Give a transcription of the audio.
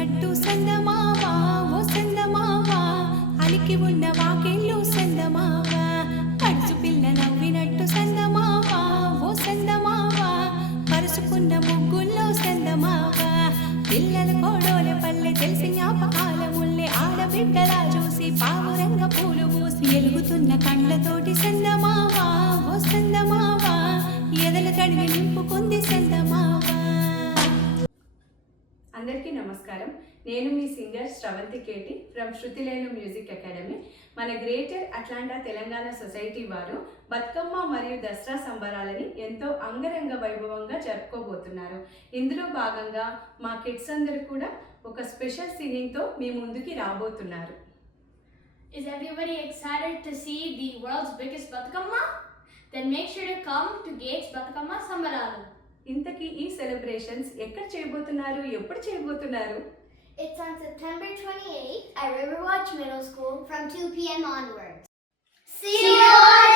నవ్వినట్టు సందమావా ఓ సందమావా అలికి ఉన్న వాకిళ్ళు సందమావా పడుచు పిల్ల నవ్వినట్టు సందమావా ఓ సందమావా పరుచుకున్న ముగ్గుల్లో సందమావా పిల్లల కోడోల పల్లె తెలిసి జ్ఞాపకాల ముల్లె ఆడబిడ్డలా చూసి పావురంగ పూలు పూసి ఎలుగుతున్న కండ్లతోటి సందమావా ఓ సందమావా ఎదల తడిని నింపుకుంది సందమావా. అందరికీ నమస్కారం. నేను మీ singer Sravanthi KT from Shrutilenu music academy. మన గ్రేటర్ అట్లాంటా తెలంగాణ సొసైటీ వారు బతుకమ్మ మరియు దసరా సంబరాలని ఎంతో అంగరంగ వైభవంగా జరుపుకోబోతున్నారు. ఇందులో భాగంగా మా కిడ్స్ అందరూ కూడా ఒక స్పెషల్ సింగింగ్తో మీ ముందుకి రాబోతున్నారు. Is everybody excited to see the world's biggest Batukama? Then make sure to come to Gates Batukama Sambaralu. ఇంతకీ ఈ సెలబ్రేషన్స్ ఎక్కడ చేయబోతున్నారు, ఎప్పుడు చేయబోతున్నారు? It's on September 28th at Riverwatch Middle School from 2 p.m. onwards. See you on